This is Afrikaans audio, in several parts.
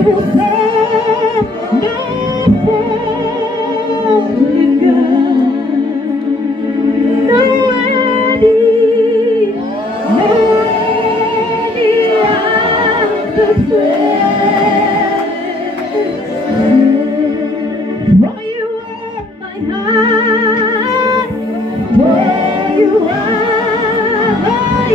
will serve no falling God. No any other friend. For you are my heart, for you are my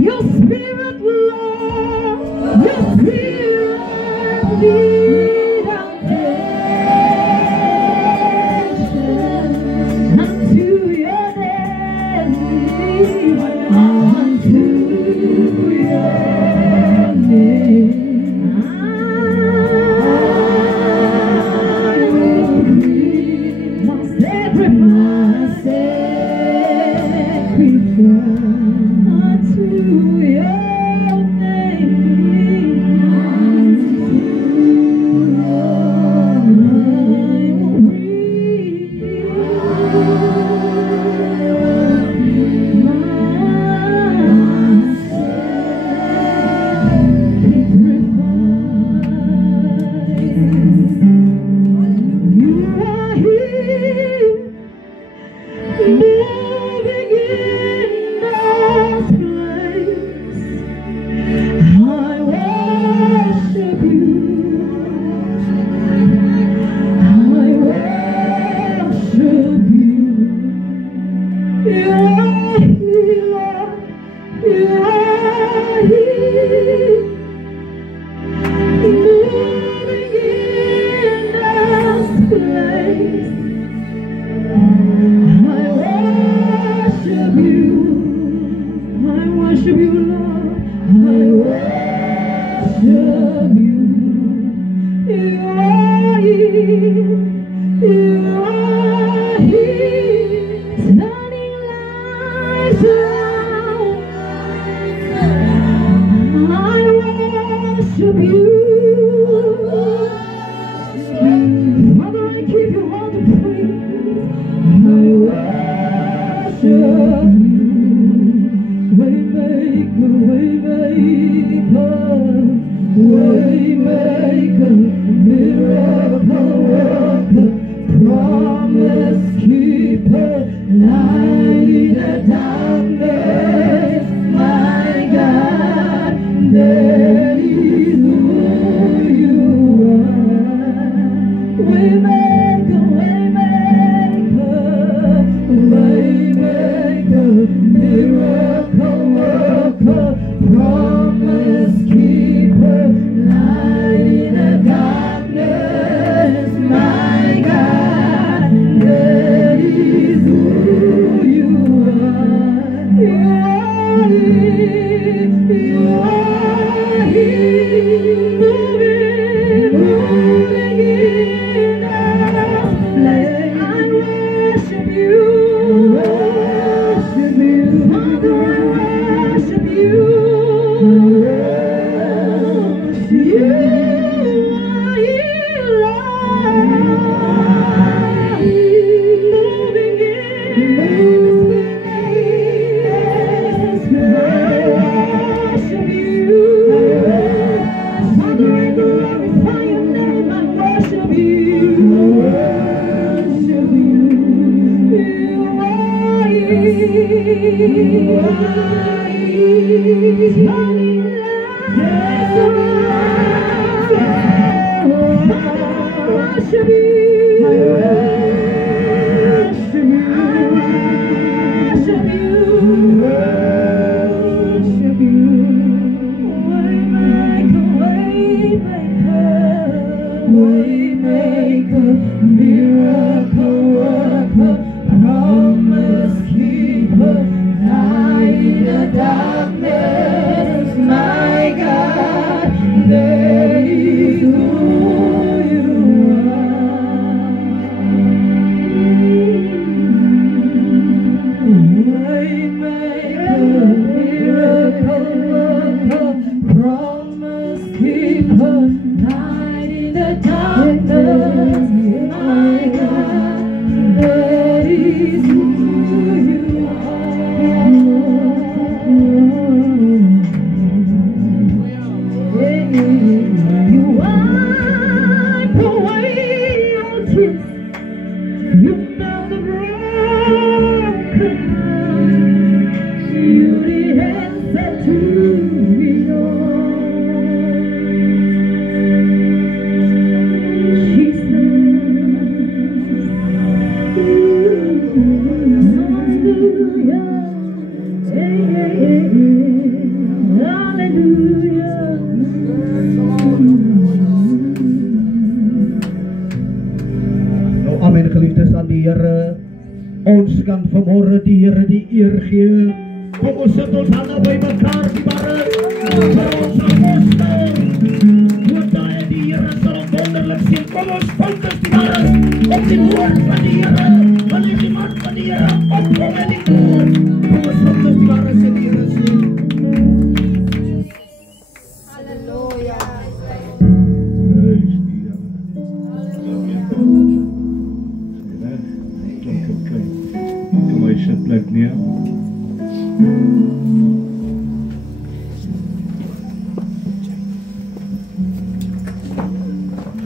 your spirit, Lord, your spirit lead attention unto your name, unto your name. Running vanmorgen die Here die eer gee. Kom ons sit ons hande by mekaar, die Here, vir ons apostel. Hoe daai die Here sal wonderlik sien. Kom ons fokus die Here op die woord van die Here, wanneer die man van die Here opkom in die woord. Kom ons fokus die Here sê die Here sê. Halleluja. Kom my sitplek neer.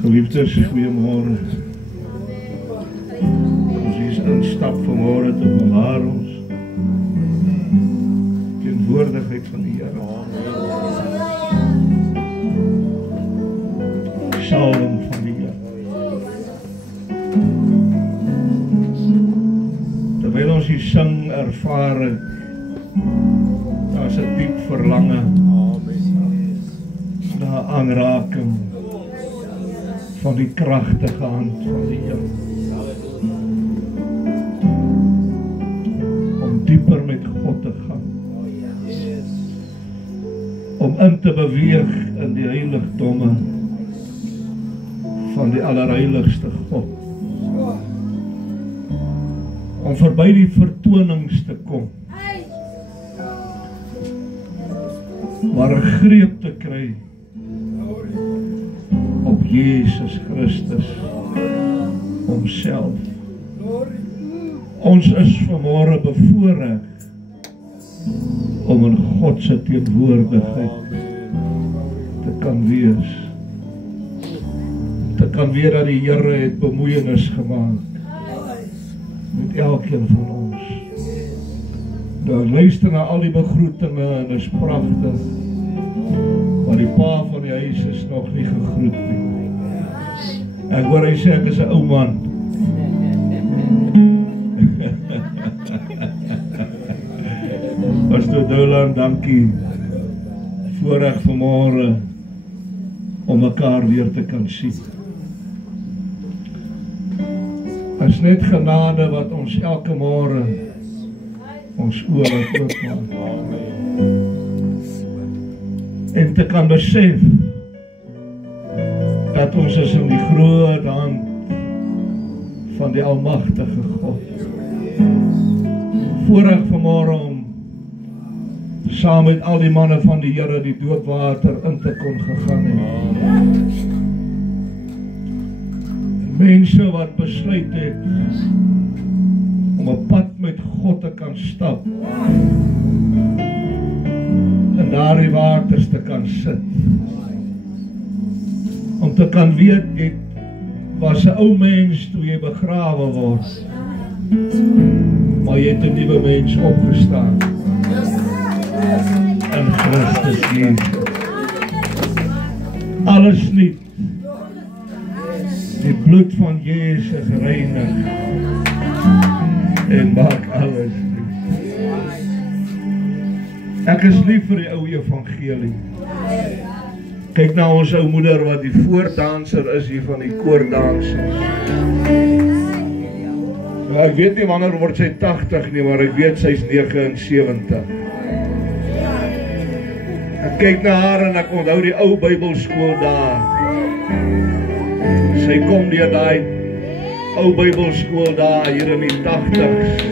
Geliefdes, goeiemôre. Ons is instap vanmôre te verlaar ons teenwoordigheid van die Here. Salwing van die Here. Terwyl ons die sing ervaar het, daar is 'n diep verlange na aanraking van die kragtige hand van die Here. Om dieper met God te gaan. Om in te beweeg in die heiligdomme van die allerheiligste God. Om verby die vertonings te kom. Maar 'n greep te kry op Jesus Christus homself. Ons is vanmôre bevoorreg om in God se teenwoordigheid te kan wees. Te kan weet dat die Here het bemoeienis gemaak met elkeen van ons. Nou luister na al die begroetinge en is pragtig. Maar die pa van die huis is nog nie gegroet nie. Ek hoor hy sê ek is 'n ou man. Pastor Dolan, dankie. Voorreg vanmôre om mekaar weer te kan sien. Is net genade wat ons elke môre ons oë oopmaak. En te kan besef dat ons is in die groot hand van die almagtige God. Voorreg vanmôre om saam met al die manne van die Here die doopwater in te kon gegaan het. Mense wat besluit het om 'n pad met God te kan stap. En daar die waters te kan sit. Om te kan weet, dit was 'n ou mens toe jy begrawe word. Maar jy het 'n nuwe mens opgestaan. In Christus Jesus. Alles niet. Die bloed van Jezus reinig. En maak alles nuut. Ek is lief vir die ou evangelie. Kyk na ons ou moeder wat die voordanser is hier van die koordansers. Nou, ek weet nie wanneer word sy 80 nie, maar ek weet sy is 79. Ek kyk na haar en ek onthou die ou Bybelskool daar. Sy kom deur daai ou Bybelskool daar hier in die 80's.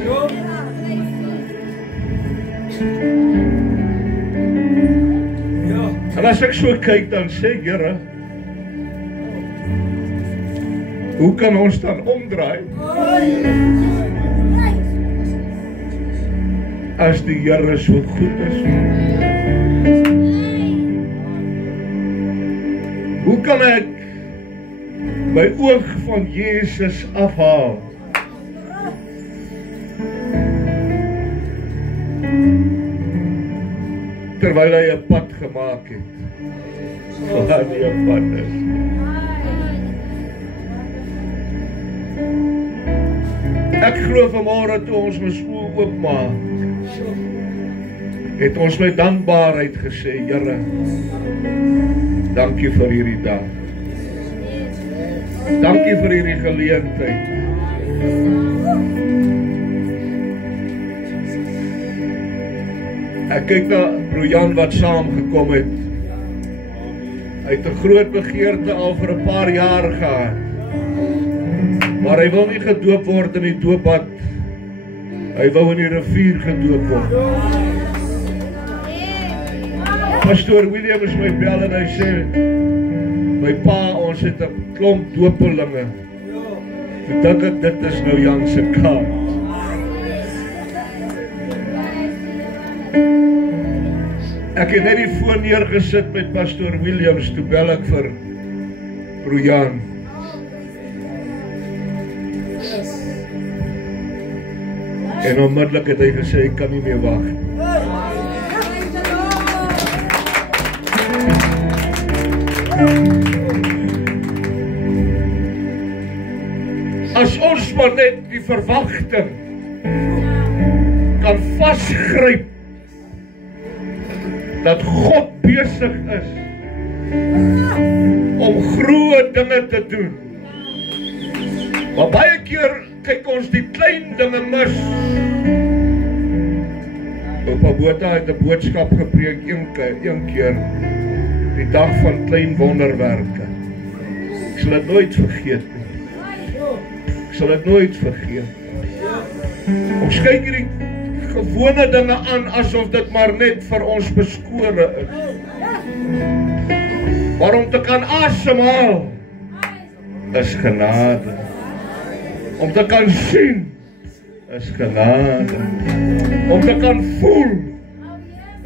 En as ek so kyk dan sê ek, Here, hoe kan ons dan omdraai? As die Here so goed is. Hoe kan ek my oog van Jesus afhaal? Terwyl hy 'n pad gemaak het. Waar die 'n pad is. Ek glo vanmôre toe ons my oë oopmaak, het ons met dankbaarheid gesê, Here, dankie vir hierdie dag. Dankie vir hierdie geleentheid. Ek kyk na broer Jan wat saamgekom het. Hy het 'n groot begeerte al vir 'n paar jaar gehad. Maar hy wil nie gedoop word in die doopbad. Hy wou in die rivier gedoop word. Pastoor William is my bel en hy sê, my pa, ons het 'n klomp doopelinge. Ek dink dit is nou Jan se kaart. Ek het net die foon neergesit met pastoor Williams, toe bel ek vir broer Jan. En onmiddellik het hy gesê, ek kan nie meer wag. As ons maar net die verwagting kan vasgryp dat God besig is om groot dinge te doen. Maar baie keer kyk ons die klein dinge mis. Oupa Botha het 'n boodskap gepreek een keer, die dag van klein wonderwerke. Ek sal dit nooit vergeet nie. Ek sal dit nooit vergeet. Ons kyk hierdie gewone dinge aan asof dit maar net vir ons beskore is. Maar om te kan asemhaal is genade. Om te kan sien is genade. Om te kan voel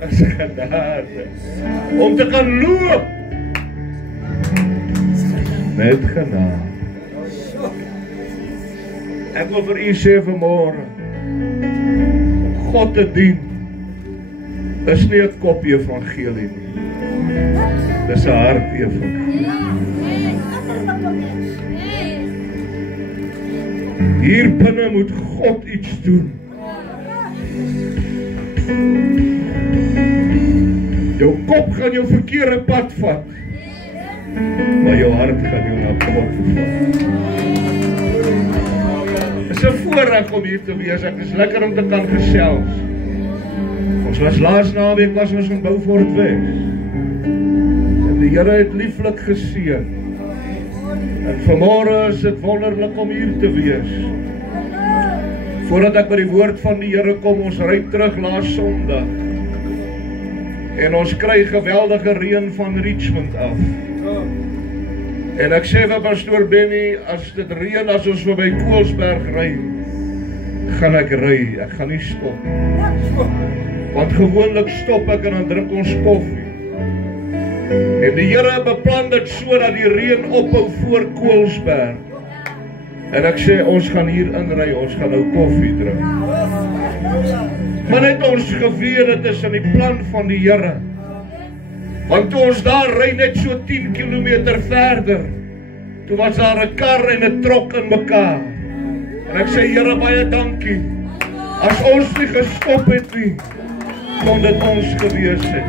is genade. Om te kan loop net genade. Ek wil vir u sê vanmôre, God te dien is nie 'n kopie evangelie nie. Dis 'n hartjie evangelie. Hier binne moet God iets doen. Jou kop gaan jou verkeerde pad vat, maar jou hart gaan jou na God vat. Het is 'n voorreg om hier te wees. Ek is lekker om te kan gesels. Ons was laas naweek was ons in Beaufort Wes. En die Here het lieflik geseën. En vanmôre is dit wonderlik om hier te wees. Voordat ek by die woord van die Here kom, ons ry terug laas Sondag. En ons kry geweldige reën van Richmond af. En ek sê vir pastoor Benny, as dit reën, as ons by Koelsberg ry, gaan ek ry, ek gaan nie stop. Want gewoonlik stop ek en dan drink ons koffie. En die Here beplan dit so dat die reën ophou voor Koelsberg. En ek sê, ons gaan hier inry, ons gaan nou koffie drink. Maar net ons geweet, dit is in die plan van die Here. Want toe ons daar ry net so 10 kilometer verder, toe was daar 'n kar en 'n trok in mekaar. En ek sê, Here, baie dankie. As ons nie gestop het nie, kon dit ons gewees het.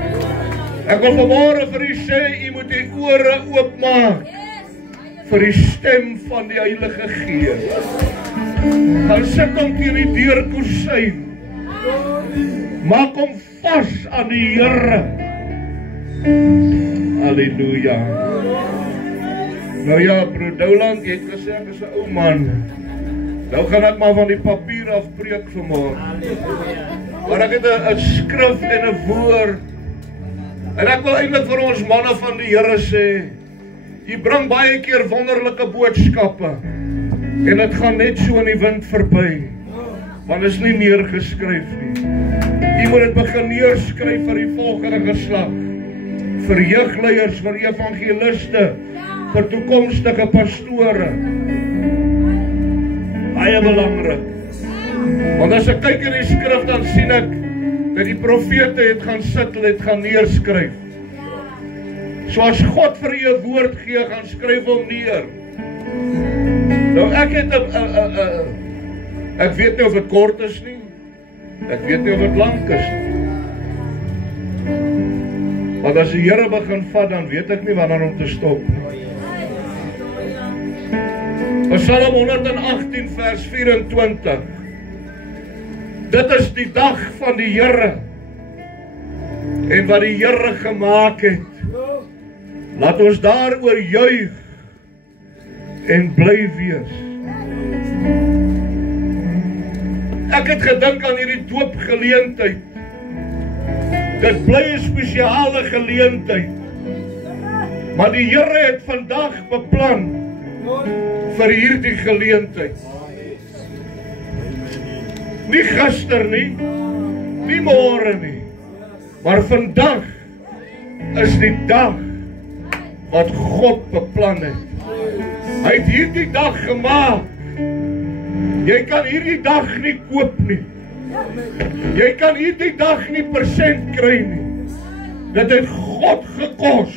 Ek wil vanmôre vir u sê, u moet die ore oopmaak vir die stem van die Heilige Gees. Gaan sit hom teen die deurkusyn. Maak hom vas aan die Here. Halleluja. Nou ja, broer Douland, jy het gesê ek is 'n ou man. Nou gaan ek maar van die papier af preek vanmôre. Maar ek het 'n skrif en 'n woord. En ek wil eintlik vir ons manne van die Here sê, jy bring baie keer wonderlike boodskappe. En dit gaan net so in die wind verby. Want dit is nie neergeskryf nie. Jy moet dit begin neerskryf vir die volgende geslag. Vir jeugleiers, vir evangeliste, vir toekomstige pastore. Baie belangrik. Want as ek kyk in die skrif, dan sien ek dat die profete het gaan sit en het gaan neerskryf. So as God vir u 'n woord gee, gaan skryf hom neer. Nou ek het ek weet nie of dit kort is nie. Ek weet nie of dit lank is nie. Want as die Here begin vat, dan weet ek nie wanneer om te stop nie. Psalm 118 vers 24. Dit is die dag van die Here. en wat die Here gemaak het. Laat ons daaroor juig en bly wees. Ek het gedink aan hierdie doopgeleentheid. Dit bly 'n spesiale geleentheid. Maar die Here het vandag beplan vir hierdie geleentheid. Nie gister nie, nie môre nie, maar vandag is die dag wat God beplan het. Hy het hierdie dag gemaak. Jy kan hierdie dag nie koop nie. Jy kan hierdie dag nie persent kry nie. Dit het God gekos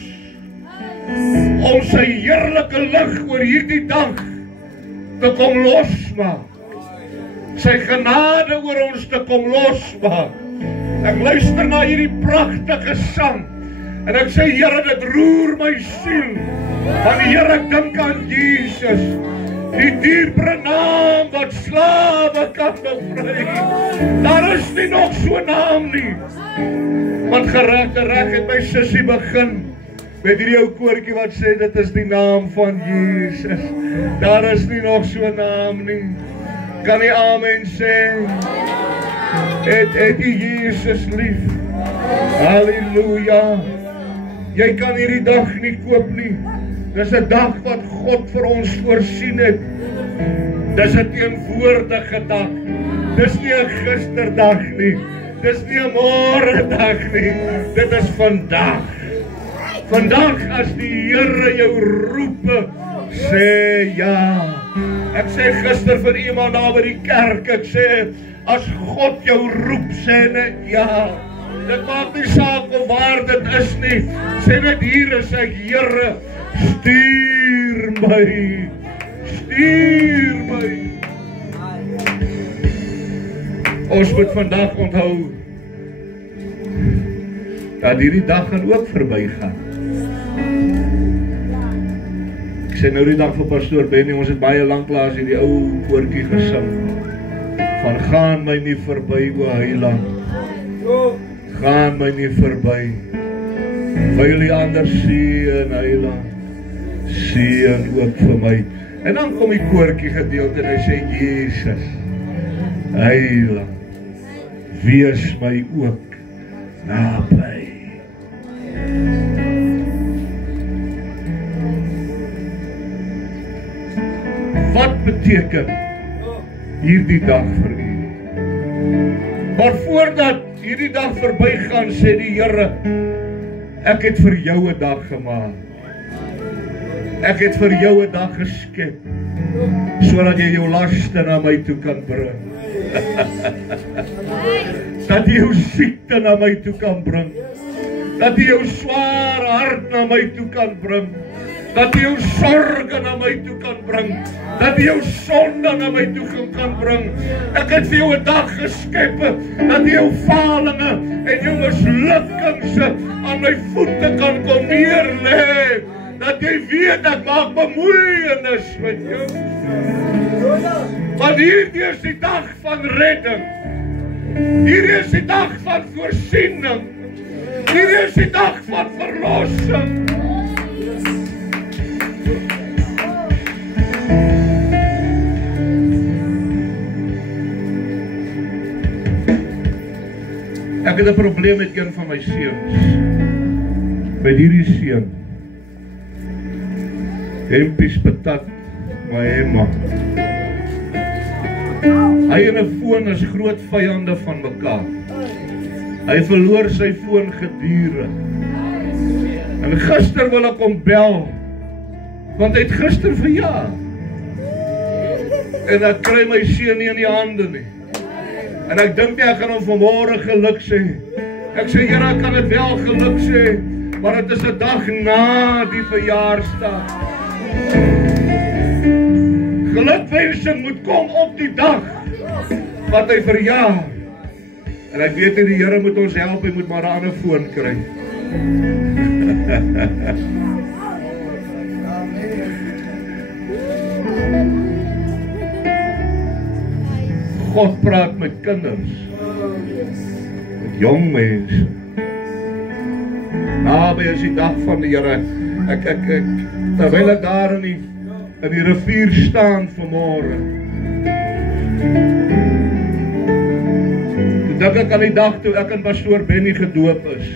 om sy heerlike lig oor hierdie dag te kom losmaak. Sy genade oor ons te kom losmaak. Ek luister na hierdie pragtige sang en ek sê, Here, dit roer my siel. Want die Here, ek dink aan Jesus, die dierbare naam wat slawe kan bevry. Daar is nie nog so 'n naam nie. Want reg het my sussie begin met hierdie ou koortjie wat sê, dit is die naam van Jesus. Daar is nie nog so 'n naam nie. Kan nie amen sê? Het jy Jesus lief? Halleluja. Jy kan hierdie dag nie koop nie. Dis 'n dag wat God vir ons voorsien het. Dis 'n teenwoordige dag. Dis nie 'n gisterdag nie. Dis nie 'n môre dag nie. Dit is vandag. Vandag as die Here jou roep, sê ja. Ek sê gister vir iemand daar by die kerk, ek sê, as God jou roep, sê net ja. Dit maak nie saak of waar dit is nie. Sê net, hier is ek, Here, stuur my. Stuur my. Ons moet vandag onthou dat hierdie dag gaan ook verbygaan. Ek sê nou die dag vir pastoor Benny, ons het baie lanklaas hierdie ou koortjie gesing. Van gaan my nie verby, o Heiland. Gaan my nie verby. Wil die ander seën, Heiland. Seën ook vir my. En dan kom die koortjie gedeelte en hy sê, Jesus, Heiland, wees my ook naby. Wat beteken hierdie dag vir u? Maar voordat hierdie dag verbygaan, sê die Here, ek het vir jou 'n dag gemaak. Ek het vir jou 'n dag geskep, sodat jy jou laste na my toe kan bring. Dat jy jou siekte na my toe kan bring. Dat jy jou swaar hart na my toe kan bring. Dat jy jou sorge na my toe kan bring. Dat jy jou sonde na my toe kan bring. Ek het vir jou 'n dag geskep, dat jy jou falinge en jou mislukkings aan my voete kan kom neerlê. Dat jy weet, ek maak bemoeienis met jou. Want hierdie is die dag van redding. Hierdie is die dag van voorsiening. Hierdie is die dag van verlossing. Ek het 'n probleem met een van my seuns. Met hierdie seun. Hempies patat, my Emma. Hy en 'n foon is groot vyande van mekaar. Hy verloor sy foon gedurig. En gister wil ek hom bel, want hy het gister verjaar. En ek kry my seun nie in die hande nie. En ek dink nie, ek gaan hom vanmôre geluk sê. Ek sê, Here, ek kan dit wel geluk sê, maar dit is 'n dag na die verjaarsdag. Gelukwensing moet kom op die dag wat hy verjaar. En ek weet die Here moet ons help, hy moet maar 'n ander foon kry. God praat met kinders, met jong mense. Naby is die dag van die Here. Ek terwyl ek daar in die rivier staan vanmôre. Toe dink ek aan die dag toe ek en pastoor Benny gedoop is.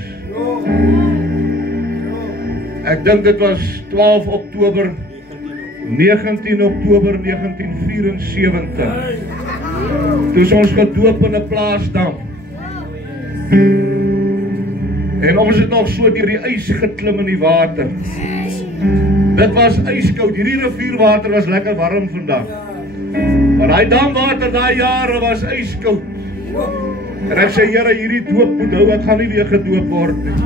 Ek dink dit was 19 Oktober 1974. Toe is ons gedoop in 'n plaasdam. En ons het nog so deur die ys geklim in die water. Dit was ijskoud. Hierdie rivierwater was lekker warm vandag. Maar daai damwater daai jare was ijskoud. En ek sê, Here, hierdie doop moet hou, ek gaan nie weer gedoop word nie.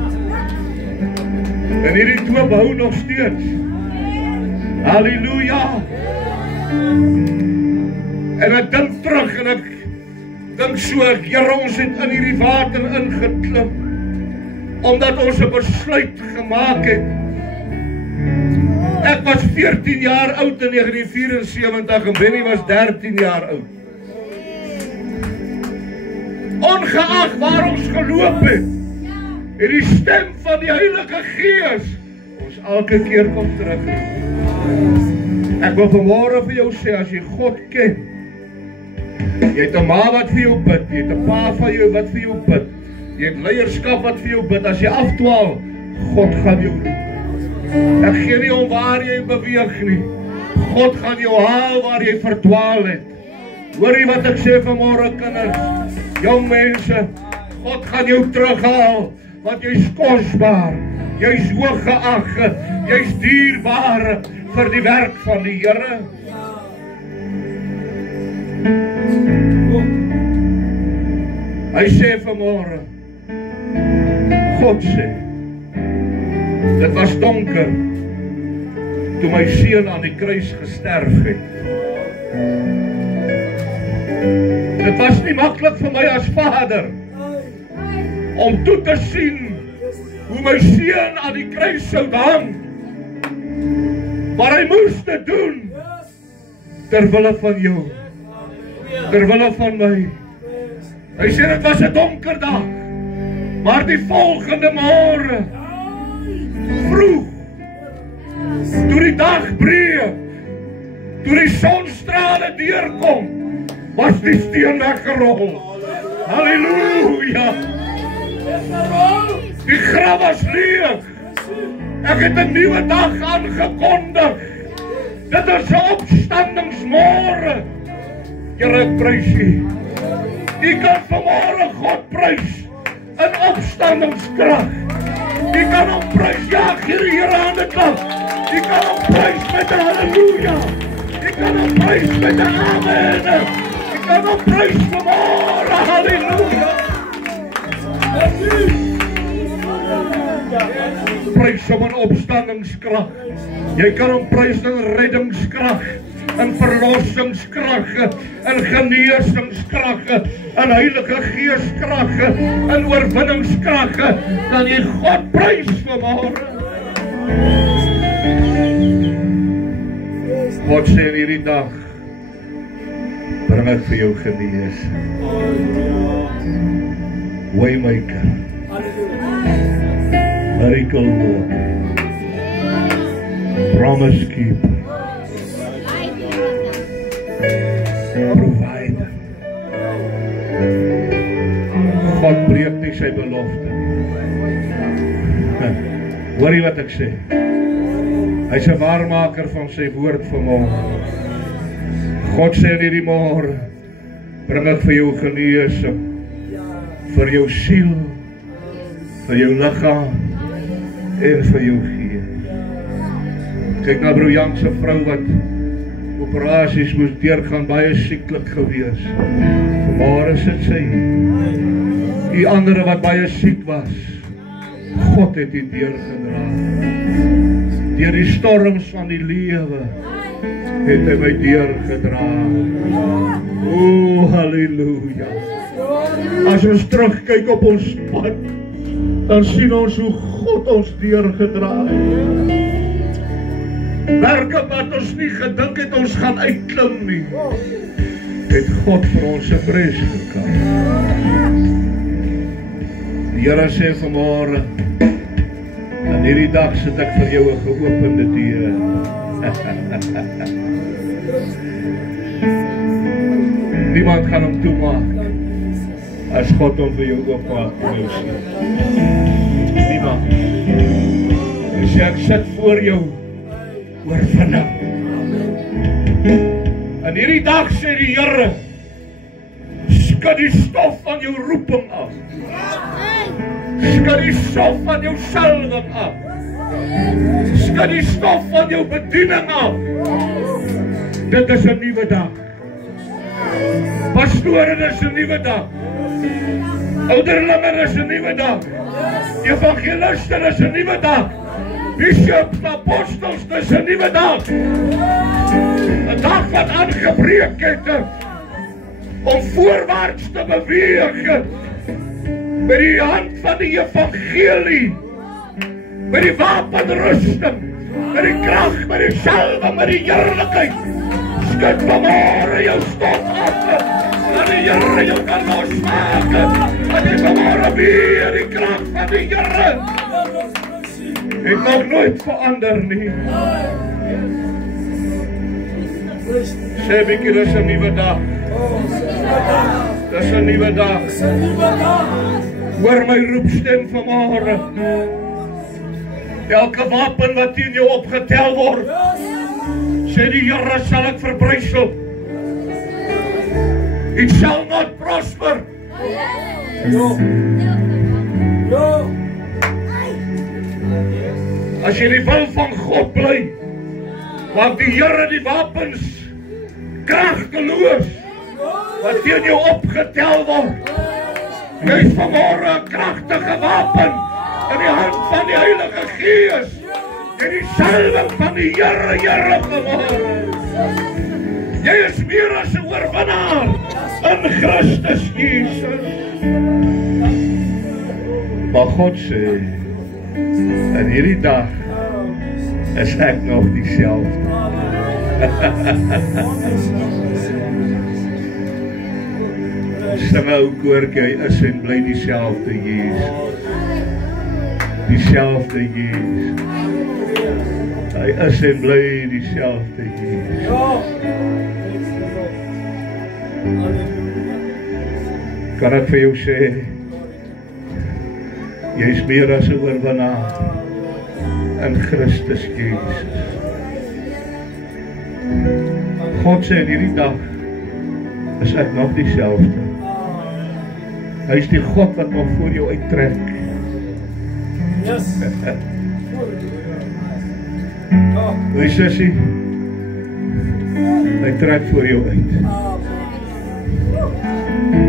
En hierdie doop hou nog steeds. Halleluja. En ek dink terug en ek dink so, Here, ons het in hierdie water ingeklim, omdat ons 'n besluit gemaak het. Ek was 14 jaar oud in 1974 en Benny was 13 jaar oud. Ongeag waar ons geloop het, en die stem van die Heilige Gees ons elke keer kom terug. Ek wil vanmôre vir jou sê, as jy God ken, jy het 'n ma wat vir jou bid, jy het 'n pa van jou wat vir jou bid, jy het leierskap wat vir jou bid, as jy afdwaal, God gaan jou roep. Ek gee nie om waar jy beweeg nie. God gaan jou haal waar jy verdwaal het. Hoor jy wat ek sê vanmôre, kinders, jong mense, God gaan jou terughaal, want jy's kosbaar, jy's hooggeag, jy's dierbaar vir die werk van die Here. Hy sê vanmôre, God sê, dit was donker toe my seun aan die kruis gesterf het. Dit was nie maklik vir my as vader om toe te sien hoe my seun aan die kruis sou hang. Maar hy moes dit doen ter wille van jou, ter wille van my. Hy sê dit was 'n donker dag, maar die volgende môre vroeg, toe die dag breek, toe die sonstrale deurkom, was die steen weggerol. Halleluja! Die graf was leeg. Ek het 'n nuwe dag aangekondig. Dit is 'n opstandingsmôre. Here, ek prys U. U kan vanmôre God prys in opstandingskrag. U kan hom prys, ja, gee die Here hande klap. U kan hom prys met 'n halleluja. U kan hom prys met 'n amen. U kan hom prys vanmôre, halleluja. Prys hom in opstandingskrag. Jy kan hom prys in reddingskrag, in verlossingskrag, in genesingskrag, in Heilige Geeskrag, in oorwinningskrag. Kan jy God prys vanmôre? God sê in hierdie dag, bring ek vir jou genees. Waymaker, miracle worker, promise keeper, provider. God breek nie sy belofte nie. Hoor jy wat ek sê? Hy's 'n waarmaker van sy woord vanmôre. God sê in hierdie môre, bring ek vir jou genesing, vir jou siel, vir jou liggaam en vir jou gees. Kyk na broer Jan se vrou wat operasies moes deurgaan, baie sieklik gewees. Vanmôre sit sy hier. Die ander wat baie siek was, God het die deurgedra. Deur die storms van die lewe het hy my deurgedra. O, halleluja. As ons terugkyk op ons pad, dan sien ons hoe God ons deurgedra het. Werke wat ons nie gedink het ons gaan uitklim nie, het God vir ons 'n pres gekap. Die Here sê vanmôre, En hierdie dag sit ek vir jou 'n geopende deur. Niemand gaan hom toemaak as God hom vir jou oopmaak. Niemand. Dus ek sit voor jou oorwinning. En hierdie dag sê die Here, skud die stof van jou roeping af. Skud die stof van jou salwing af. Skud die stof van jou bediening af. Dit is 'n nuwe dag. Pastore, dit is 'n nuwe dag. Ouderlinge, dit is 'n nuwe dag. Evangeliste, dit is 'n nuwe dag. Bishops, apostels, dit is 'n nuwe dag. 'n dag wat aangebreek het om voorwaarts te beweeg met die hand van die evangelie, met die wapenrusting, met die krag, met die salwing, met die heerlikheid. Skud vanmôre jou stof af, en die Here jou kan losmaak, en jy vanmôre weer die krag van die Here. Het nog nooit verander nie. Sê bietjie, dis 'n nuwe dag. Dis 'n nuwe dag. Hoor my roepstem vanmôre. Elke wapen wat teen jou opgetel word, sê die Here, sal ek verbrysel. It shall not prosper. As jy die wil van God bly, maak die Here die wapens kragteloos wat teen jou opgetel word. Jy is vanmôre 'n kragtige wapen in die hand van die Heilige Gees en die salwing van die Here vanmôre. Jy is meer as 'n oorwinnaar in Christus Jesus. Maar God sê, en hierdie dag is ek nog dieselfde. Sing 'n ou koortjie, hy is en bly dieselfde Jesus. Dieselfde Jesus. Hy is en bly dieselfde Jesus. Kan ek vir jou sê, jy is meer as 'n oorwinnaar in Christus Jesus. God sê in hierdie dag is ek nog dieselfde. Hy is die God wat nog voor jou uittrek. Yes. Hoe is sussie? Hy trek voor jou uit.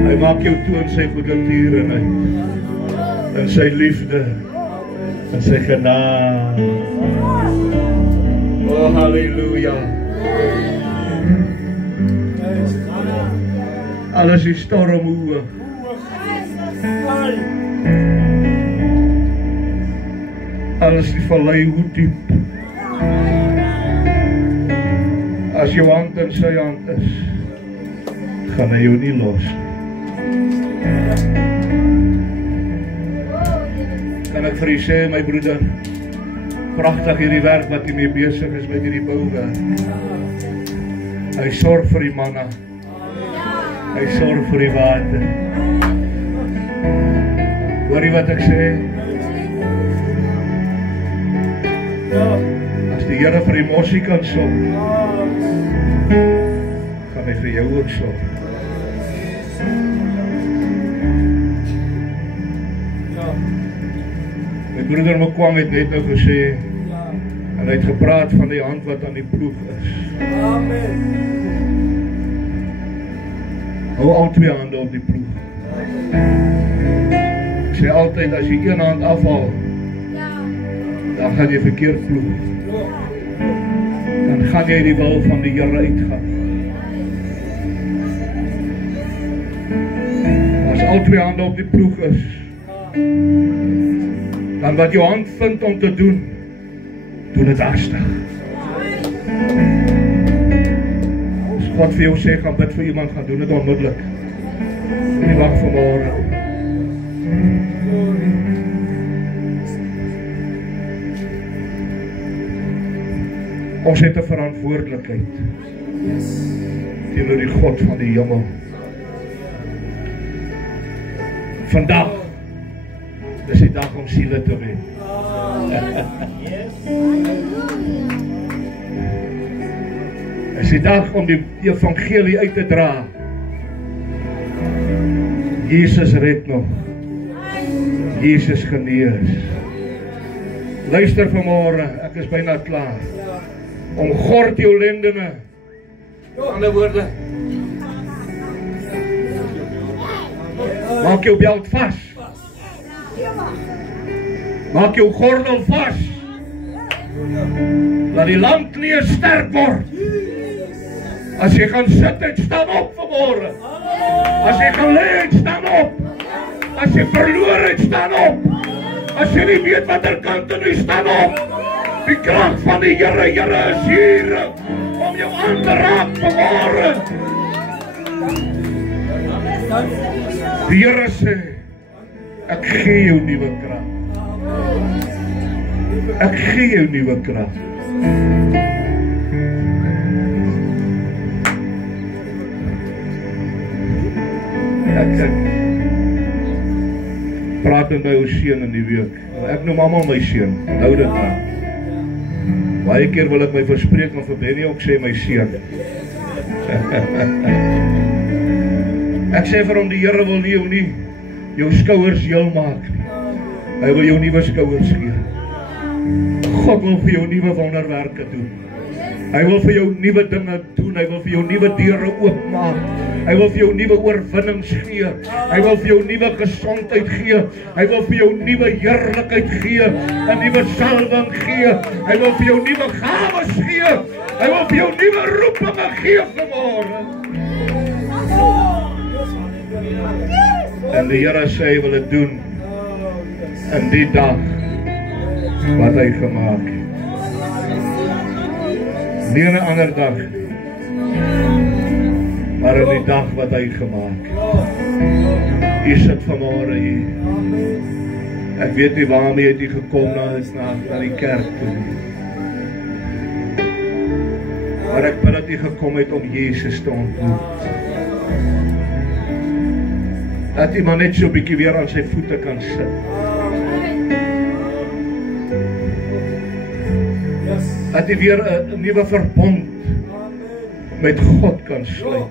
Hy maak jou toe in sy goeie tierenheid, in sy liefde, in sy genade. Oh, halleluja. Alles is storm hoog. Alles die vallei hoe diep. As jou hand in sy hand is, gaan hy jou nie los. Kan ek vir u sê, my broeder, pragtig hierdie werk wat hy mee besig is met hierdie bouwerk. Hy sorg vir die manna. Hy sorg vir die water. Hoor jy wat ek sê? As die Here vir die mossie kan sorg, gaan hy vir jou ook sorg. My broeder Mokwang het net nou gesê, en hy het gepraat van die hand wat aan die ploeg is. Amen. Hou al twee hande op die ploeg. Ek sê altyd, as jy een hand afhaal, dan gaan jy verkeerd ploeg. Dan gaan jy die wil van die Here uitgaan. As al twee hande op die ploeg is, dan wat jou hand vind om te doen, doen het haastig. As God vir jou sê, gaan bid vir iemand, gaan doen het onmiddellik. Nie wag vir môre. Ons het 'n verantwoordelikheid teenoor die God van die hemel. Vandag is die dag om siele te wen. Is die dag om die evangelie uit te dra. Jesus red nog. Jesus genees. Luister vanmôre, ek is byna klaar. Omgord jou lendene. Met ander woorde, maak jou belt vas. Maak jou gordel vas. Laat die landknie sterk word. As jy gaan sit en staan op vanmôre. As jy gaan lê en staan op. As jy verloor en staan op. As jy nie weet watter kant toe jy staan op. Die krag van die Here is hier om jou aan te raak vanmôre. Die Here sê, ek gee jou nuwe krag. Ek gee jou nuwe krag. Ek praat met my ou seun in die week. Ek noem almal my seun. Onthou dit maar. Baie keer wil ek my verspreek en vir Benny ook sê my seun. Ek sê vir hom die Here wil nie jou skouers heel maak nie. Hy wil jou nuwe skouers gee. God wil vir jou nuwe wonderwerke doen. Hy wil vir jou nuwe dinge doen. Hy wil vir jou nuwe deure oopmaak. Hy wil vir jou nuwe oorwinnings gee. Hy wil vir jou nuwe gesondheid gee. Hy wil vir jou nuwe heerlikheid gee. 'n Nuwe salwing gee. Hy wil vir jou nuwe gawes gee. Hy wil vir jou nuwe roepinge gee vanmôre. En die Here sê hy wil dit doen in die dag wat hy gemaak het. Nie 'n ander dag, maar in die dag wat hy gemaak het. Jy sit vanmôre hier. Ek weet nie waarmee het jy gekom na die kerk toe. Maar ek bid dat jy gekom het om Jesus te ontmoet. Dat jy maar net so 'n bietjie weer aan sy voete kan sit. Dat jy weer 'n nuwe verbond met God kan sluit.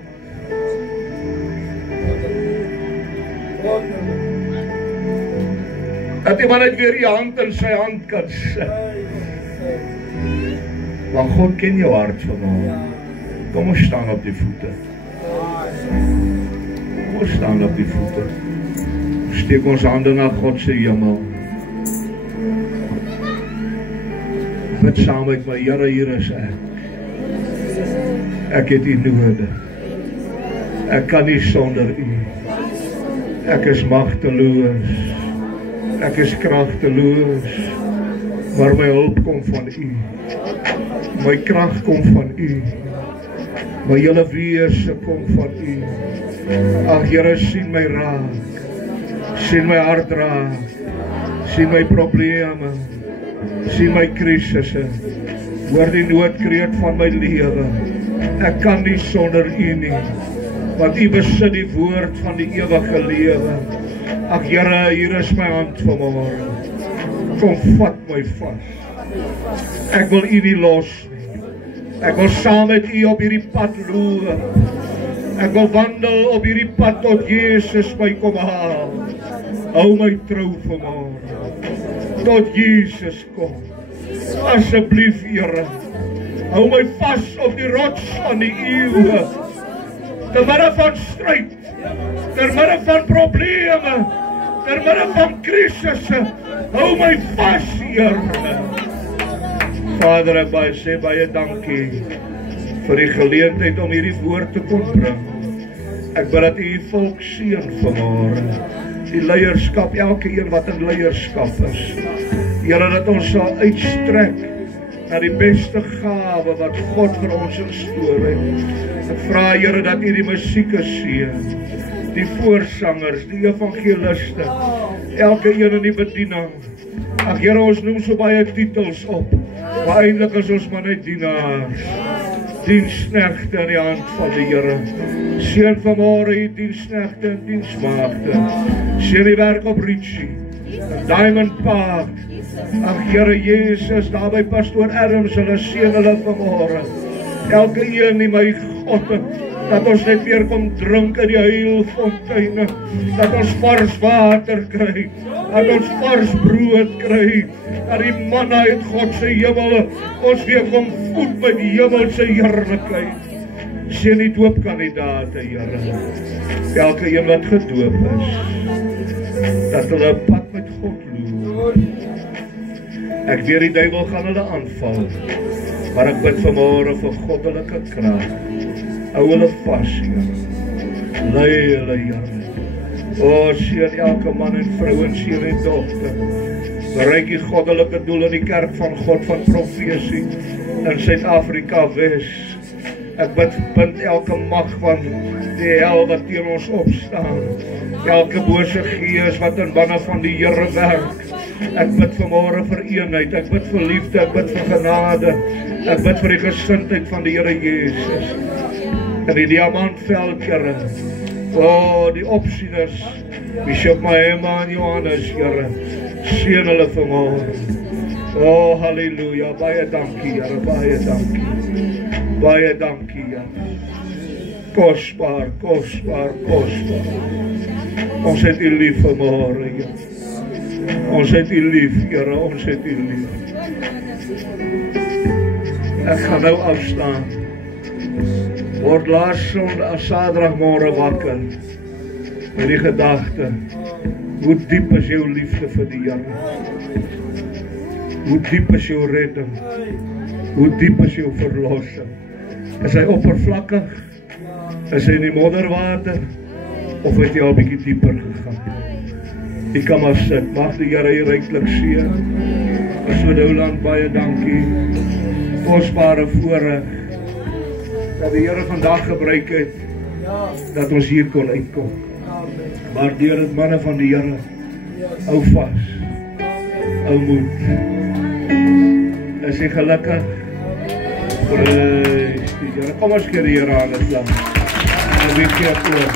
Dat jy maar net weer die hand in sy hand kan sit. Want God ken jou hart vanmôre. Kom ons staan op die voete. Kom ons staan op die voete. Steek ons hande na God se hemel. Bid saam met my, Here, hier is ek. Ek het U nodig. Ek kan nie sonder U. Ek is magteloos. Ek is kragteloos. Maar my hulp kom van U. My krag kom van U. My hele wese kom van U. Ag Here, sien my raak. Sien my hart raak. Sien my probleme. Sien my krisisse. Hoor die noodkreet van my lewe. Ek kan nie sonder U nie. Want U besit die woord van die ewige lewe. Ag Here, hier is my hand vanmôre. Kom vat my vas. Ek wil U nie los nie. Ek wil saam met U op hierdie pad loop. Ek wil wandel op hierdie pad tot Jesus my kom haal. Hou my trou vanmôre. Tot Jesus kom. Asseblief Here. Hou my vas op die rots van die eeuwe. Te midde van stryd. Te midde van probleme. Te midde van krisisse. Hou my vas, Here. Vader, ek sê baie dankie vir die geleentheid om hierdie woord te kon bring. Ek bid dat U volk seën vanmôre. Die leierskap, elke een wat in leierskap is. Here, dat ons sal uitstrek na die beste gawe wat God vir ons instoor het. Ek vra, Here, dat U die musieke seën, die voorsangers, die evangeliste, elke een in die bediening, Ag Here, ons noem so baie titels op, maar eintlik is ons maar net dienaars. Diensknegte in die hand van die Here. Seën vanmôre die diensknegte en diensmaagde. Seën die werk op Richie, Diamond Park. Ag Here Jesus, daar by Pastoor Adams, hulle seën hulle vanmôre. Elke een die my God, dat ons net weer kom drink in die heilfonteine, dat ons vars water kry, dat ons vars brood kry, dat die manna uit God se hemel ons weer kom voed met die hemelse heerlikheid. Seën die doopkandidate, Here. Elke een wat gedoop is, dat hulle 'n pad met God loop. Ek weet die duiwel gaan hulle aanval, maar ek bid vanmôre vir goddelike krag. Hou hulle vas, Here. Lei hulle, Here. O, seën elke man en vrou en seun en dogter. Bereik die goddelike doel in die kerk van God van profesie in Suid-Afrika Wes. Ek bind elke mag van die hel wat teen ons opstaan. Elke bose gees wat in banne van die Here werk. Ek bid vanmôre vir eenheid, ek bid vir liefde, ek bid vir genade. Ek bid vir die gesindheid van die Here Jesus. In die diamantveld, Here. O, die opsieners, Bishop Mahema en Johannes, Here. Seën hulle vanmôre. O, halleluja, baie dankie, Here, baie dankie. Baie dankie, Here. Kosbaar, kosbaar, kosbaar. Ons het U lief vanmôre, Here. Ons het U lief, Here, ons het U lief. Ek gaan nou afstaan. Word laas Saterdagmôre wakker met die gedagte, hoe diep is jou liefde vir die Here? Hoe diep is jou redding? Hoe diep is jou verlossing? Is hy oppervlakkig? Is hy in die modderwater? Of het jy al 'n bietjie dieper gegaan? Jy kan maar sit. Mag die Here jou ryklik seën. Pastoor Douland, baie dankie. Kosbare voorreg dat die Here vandag gebruik het, dat ons hier kon uitkom. Waardeer dit manne van die Here. Hou vas. Hou moed. Is jy gelukkig? Prys die Here. Kom ons gee die Here aan die klank. En wie gee voor.